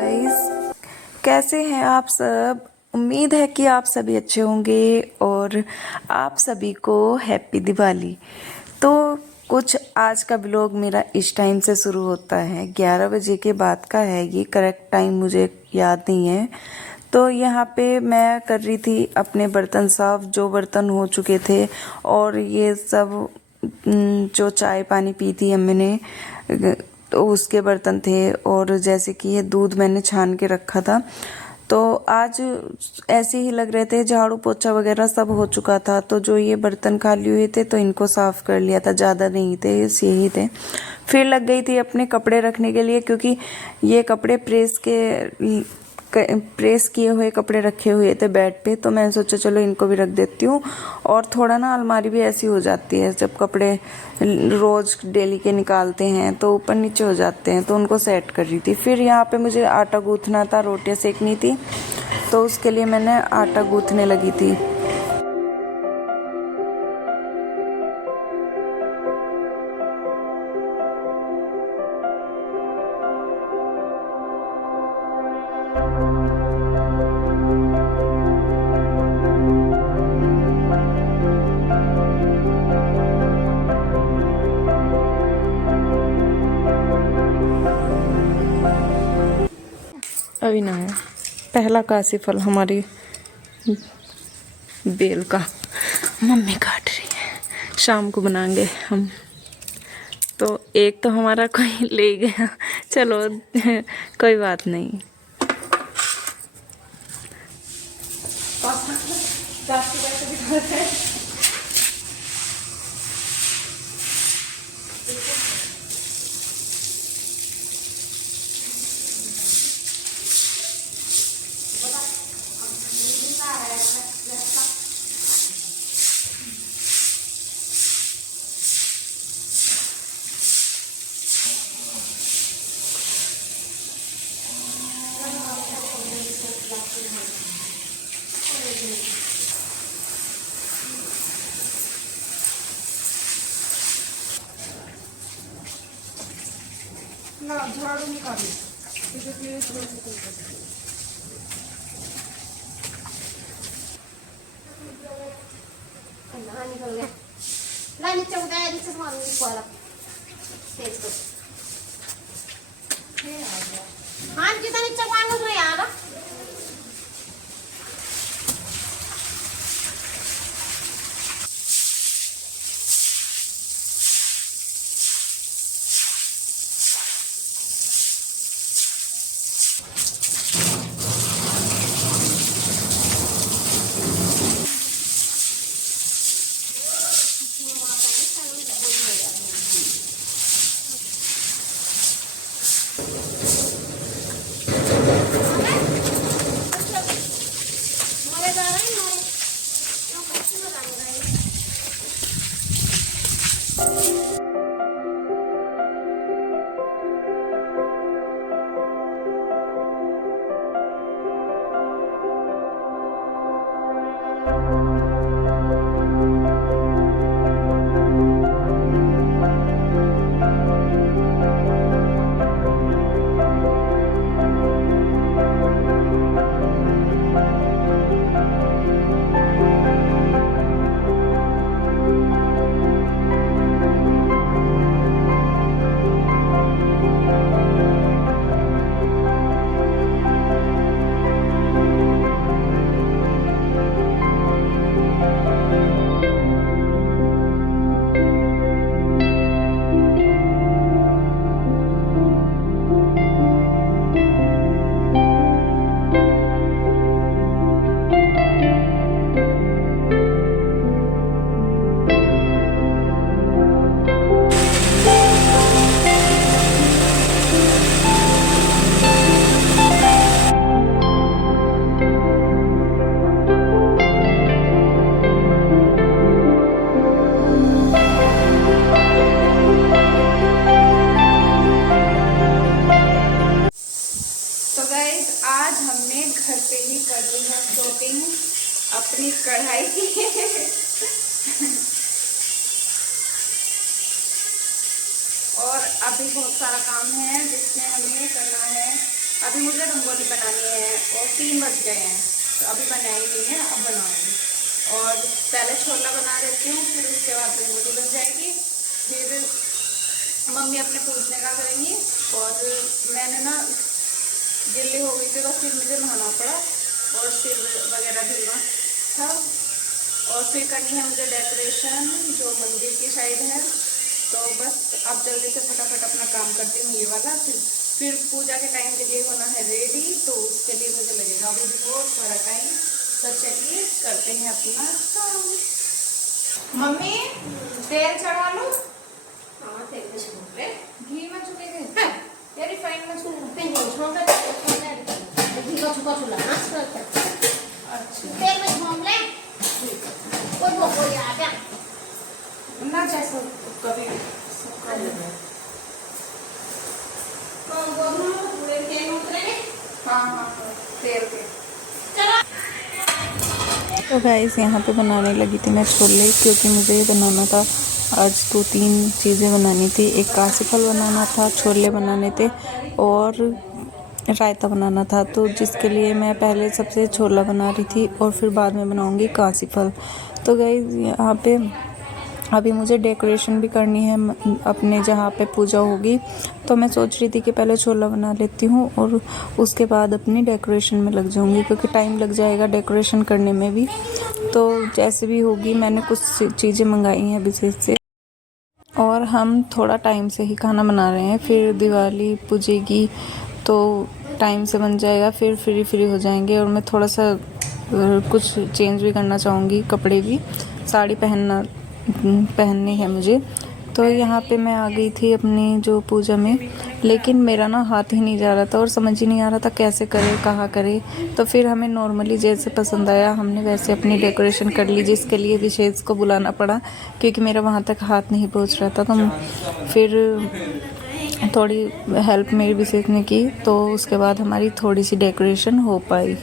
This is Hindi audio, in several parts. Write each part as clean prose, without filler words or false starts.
गाइस, कैसे हैं आप सब। उम्मीद है कि आप सभी अच्छे होंगे और आप सभी को हैप्पी दिवाली। तो कुछ आज का ब्लॉग मेरा इस टाइम से शुरू होता है, 11 बजे के बाद का है। ये करेक्ट टाइम मुझे याद नहीं है। तो यहाँ पे मैं कर रही थी अपने बर्तन साफ, जो बर्तन हो चुके थे। और ये सब जो चाय पानी पी थी अम्मी ने, तो उसके बर्तन थे। और जैसे कि ये दूध मैंने छान के रखा था, तो आज ऐसे ही लग रहे थे। झाड़ू पोछा वगैरह सब हो चुका था, तो जो ये बर्तन खाली हुए थे तो इनको साफ़ कर लिया था। ज़्यादा नहीं थे, बस यही थे। फिर लग गई थी अपने कपड़े रखने के लिए, क्योंकि ये कपड़े प्रेस किए हुए कपड़े रखे हुए थे बेड पे। तो मैंने सोचा चलो इनको भी रख देती हूँ। और थोड़ा ना अलमारी भी ऐसी हो जाती है, जब कपड़े रोज़ डेली के निकालते हैं तो ऊपर नीचे हो जाते हैं, तो उनको सेट कर रही थी। फिर यहाँ पे मुझे आटा गूँथना था, रोटियाँ सेकनी थी, तो उसके लिए मैंने आटा गूँथने लगी थी। अभी ना है पहला काशी फल हमारी बेल का, मम्मी काट रही है, शाम को बनाएंगे हम। तो एक तो हमारा कोई ले गया, चलो कोई बात नहीं। ना झाड़ू निकाली, निकल गया। ला नीचे उतार, नीचे मारूंगी इसको वाला तेज को। हाँ जितना नीचे मारूंगा तो यार अपनी कढ़ाई की और अभी बहुत सारा काम है जिसमें हमें करना है अभी मुझे रंगोली बनानी है और 3 बज गए हैं, तो अभी बनाई नहीं है, अब बनाऊंगी। और पहले छोला बना देती हूँ, फिर उसके बाद रंगोली बन जाएगी। फिर मम्मी अपने पूछने का करेंगी। और मैंने ना गिल्ली हो गई थी, तो फिर मुझे नहाना पड़ा और सिर वगैरह धुलना था। और फिर करनी है मुझे डेकोरेशन जो मंदिर की साइड है। तो बस अब जल्दी से फटाफट अपना काम करती हूँ ये वाला। फिर पूजा के टाइम के लिए होना है रेडी, तो उसके लिए मुझे लगेगा अभी भी बहुत सारा टाइम। तो चलिए करते हैं अपना काम। मम्मी तेल चढ़ा लो। हाँ तेल में छूट घी में चुके गए या रिफाइंड में छूट घी का छुका छुला ना। अच्छा तेल में घूम ले कोई आ गया ना, जैसे कभी हाँ हाँ तेल के। तो गाइस यहाँ पे बनाने लगी थी मैं छोले, क्योंकि मुझे ये बनाना था। आज 2-3 चीज़ें बनानी थी, एक कासी फल बनाना था, छोले बनाने थे और रायता बनाना था। तो जिसके लिए मैं पहले सबसे छोला बना रही थी और फिर बाद में बनाऊंगी कासी फल। तो गाइस यहाँ पे अभी मुझे डेकोरेशन भी करनी है अपने जहाँ पे पूजा होगी। तो मैं सोच रही थी कि पहले छोला बना लेती हूँ और उसके बाद अपनी डेकोरेशन में लग जाऊँगी, क्योंकि टाइम लग जाएगा डेकोरेशन करने में भी। तो जैसे भी होगी, मैंने कुछ चीज़ें मंगाई हैं विशेष से, और हम थोड़ा टाइम से ही खाना बना रहे हैं। फिर दिवाली पूजेगी तो टाइम से बन जाएगा, फिर फ्री हो जाएंगे। और मैं थोड़ा सा कुछ चेंज भी करना चाहूँगी, कपड़े भी, साड़ी पहननी है मुझे। तो यहाँ पे मैं आ गई थी अपनी जो पूजा में, लेकिन मेरा ना हाथ ही नहीं जा रहा था और समझ ही नहीं आ रहा था कैसे करे, कहाँ करे। तो फिर हमें नॉर्मली जैसे पसंद आया हमने वैसे अपनी डेकोरेशन कर ली, जिसके लिए विशेष को बुलाना पड़ा, क्योंकि मेरा वहाँ तक हाथ नहीं पहुँच रहा था। तो फिर थोड़ी हेल्प मेरी विशेष ने की, तो उसके बाद हमारी थोड़ी सी डेकोरेशन हो पाई।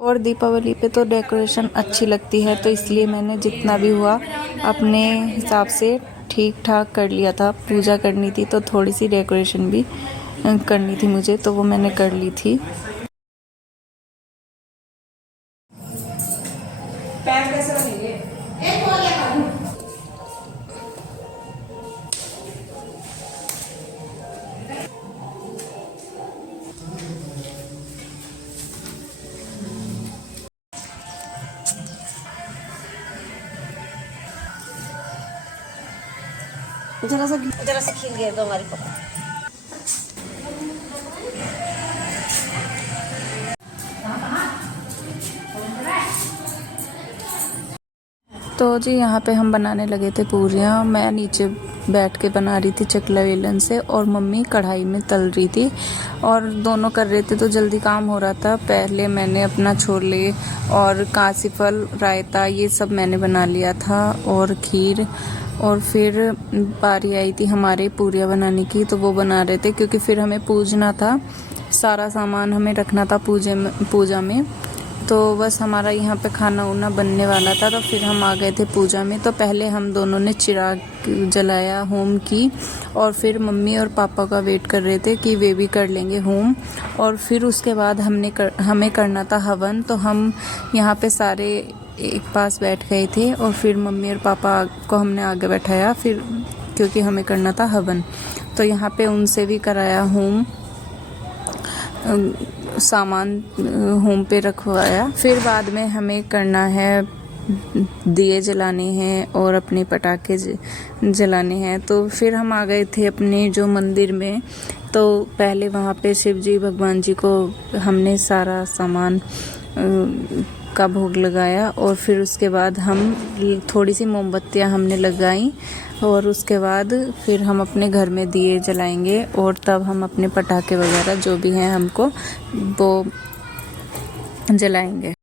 और दीपावली पे तो डेकोरेशन अच्छी लगती है, तो इसलिए मैंने जितना भी हुआ अपने हिसाब से ठीक ठाक कर लिया था। पूजा करनी थी तो थोड़ी सी डेकोरेशन भी करनी थी मुझे, तो वो मैंने कर ली थी। पैर कैसे बनेंगे? जरा सा खीर दे दो हमारी पका। तो जी यहाँ पे हम बनाने लगे थे पूरियाँ। मैं नीचे बैठ के बना रही थी चकला बेलन से, और मम्मी कढ़ाई में तल रही थी, और दोनों कर रहे थे तो जल्दी काम हो रहा था। पहले मैंने अपना छोले और कासी फल, रायता, ये सब मैंने बना लिया था, और खीर। और फिर बारी आई थी हमारे पूरियाँ बनाने की, तो वो बना रहे थे, क्योंकि फिर हमें पूजना था, सारा सामान हमें रखना था पूजा में। तो बस हमारा यहाँ पे खाना उना बनने वाला था, तो फिर हम आ गए थे पूजा में। तो पहले हम दोनों ने चिराग जलाया, होम की, और फिर मम्मी और पापा का वेट कर रहे थे कि वे भी कर लेंगे होम। और फिर उसके बाद हमें करना था हवन। तो हम यहाँ पे सारे एक पास बैठ गए थे, और फिर मम्मी और पापा को हमने आगे बैठाया, फिर क्योंकि हमें करना था हवन। तो यहाँ पे उनसे भी कराया होम, सामान होम पे रखवाया। फिर बाद में हमें करना है, दिए जलाने हैं और अपने पटाखे जलाने हैं। तो फिर हम आ गए थे अपने जो मंदिर में। तो पहले वहाँ पे शिव जी भगवान जी को हमने सारा सामान का भोग लगाया, और फिर उसके बाद हम थोड़ी सी मोमबत्तियाँ हमने लगाई, और उसके बाद फिर हम अपने घर में दिए जलाएंगे, और तब हम अपने पटाखे वगैरह जो भी हैं हमको वो जलाएंगे।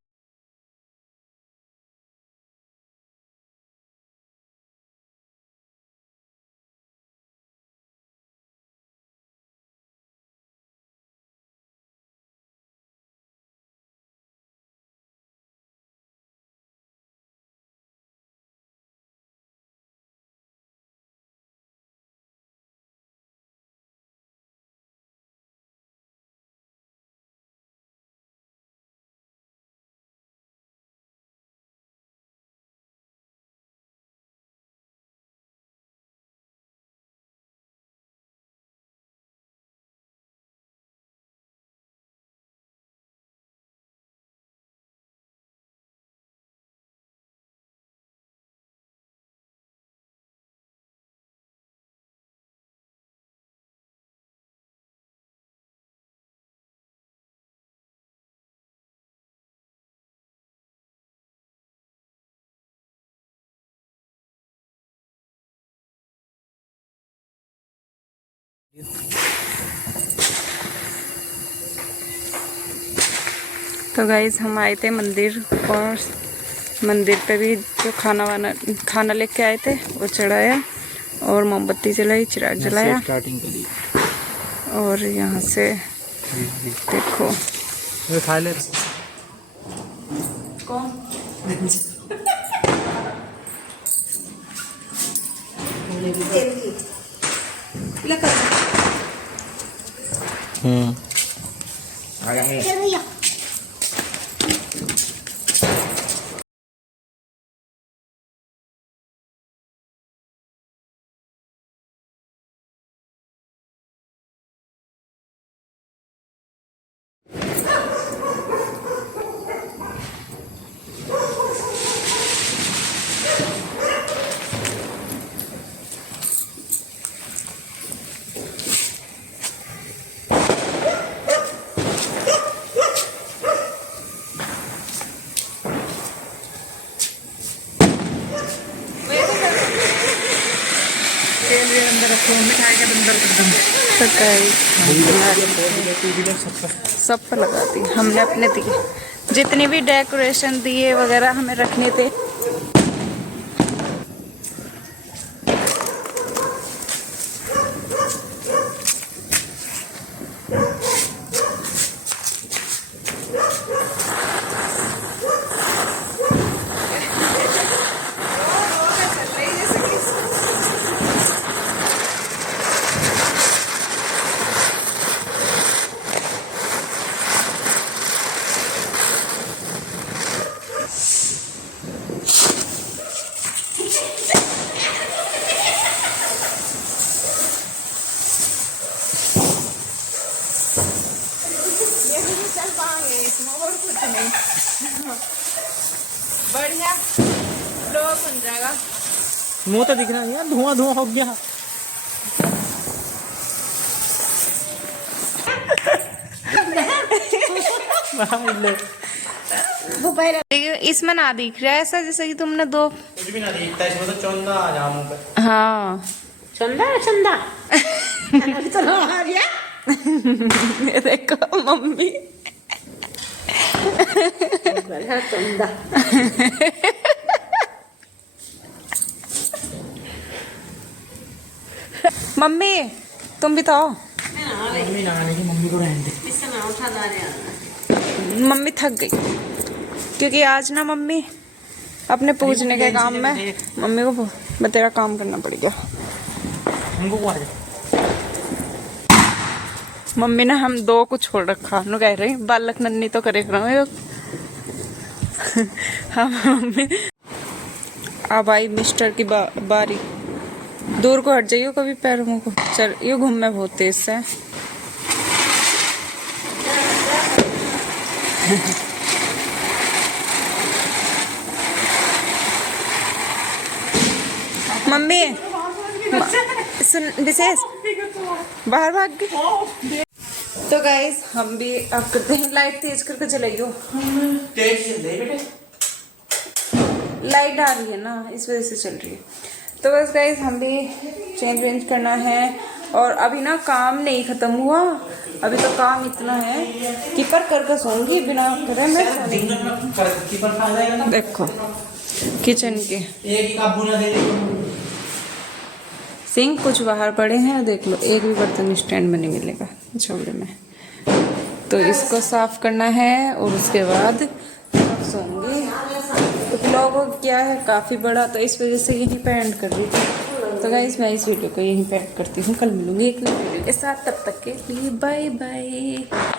तो गाइस हम आए थे मंदिर, और मंदिर पे भी जो खाना लेके आए थे वो चढ़ाया, और मोमबत्ती जलाई, चिराग जलाया स्टार्टिंग करी। और यहाँ से देखो खा ले। कौन आया है। अंदर रखो, मिठाई का अंदर एकदम सब पर लगा दी हमने, अपने दिए जितनी भी डेकोरेशन दिए वगैरह हमें रखने थे। बढ़िया लोग बन जाएगा। मुंह तो दिख रहा है यार, धुआं धुआं हो गया। इसमें ना दिख रहा है ऐसा जैसे कि तुमने दो कुछ भी ना दिखता, इसमें तो चंदा आ जा मुंह पे। हाँ चंदा चंदा अभी तो आ गया। ये देखो मम्मी चंदा मम्मी तुम भी तो आओ। मम्मी नहाने की, मम्मी को रहने दे। इससे मैं उठा ला रहा। मम्मी थक गई क्योंकि आज ना मम्मी अपने पूजने के काम में मम्मी को बतेरा काम करना पड़ गया। हमको को आ जा। मम्मी ने हम दो को छोड़ रखा, नु कह रही बालक नन्नी तो करे करो। हाँ मम्मी अब आई मिस्टर की बारी। दूर को हट जाइयो कभी पैरों को, चल ये घूमने बहुत तेज से। मम्मी सुन विशेष बाहर भाग गई। तो गाइस हम भी अब करते हैं, लाइट तेज करके चलाइयो। तेज चल रही बेटे, लाइट आ रही है ना इस वजह से चल रही है। तो बस गाइस हम भी चेंज वेंज करना है, और अभी ना काम नहीं खत्म हुआ, अभी तो काम इतना है कि पर करके सोऊंगी बिना करे मैं। देखो किचन के एक ही काबू ना दे दे। सिंक कुछ बाहर पड़े हैं, देख लो एक भी बर्तन स्टैंड में नहीं मिलेगा झोड़े में। तो इसको साफ करना है और उसके बाद सोऊंगी। तो ब्लॉग क्या है काफ़ी बड़ा, तो इस वजह से यहीं पे एंड कर रही थी। तो गाइस मैं इस वीडियो को यहीं पे एंड करती हूँ, कल मिलूंगी एक नई वीडियो के साथ, तब तक के लिए बाय बाय।